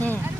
嗯。